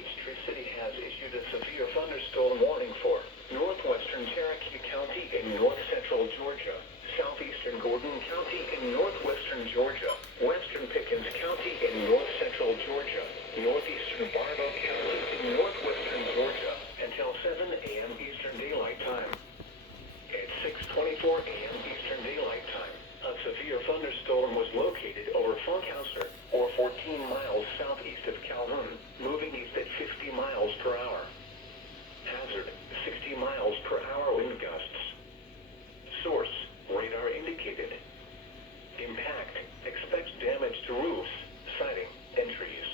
Peachtree City has issued a severe thunderstorm warning for northwestern Cherokee County in north-central Georgia, southeastern Gordon County in northwestern Georgia, western Pickens County in north-central Georgia, northeastern Bartow County in northwestern Georgia, until 7 a.m. Eastern Daylight Time. At 6:24 a.m. Eastern Daylight Time, a severe thunderstorm was located over Funkhauser, or 14 miles southeast of Calhoun, moving east at 50 miles per hour. Hazard, 60 miles per hour wind gusts. Source, radar indicated. Impact, expects damage to roofs, siding, and trees.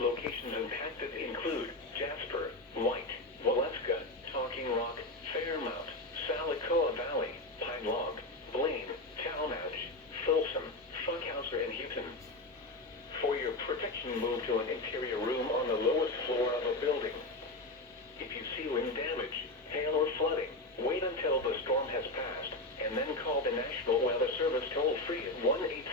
Locations impacted include Jasper, White, Waleska, Talking Rock, Fairmount, Salicoa Valley, Pine Log, Blaine, Talmadge, Folsom, Funkhauser, and Houghton. For your protection, move to an interior room on the lowest floor of a building. If you see wind damage, hail, or flooding, wait until the storm has passed, and then call the National Weather Service toll-free at 1-800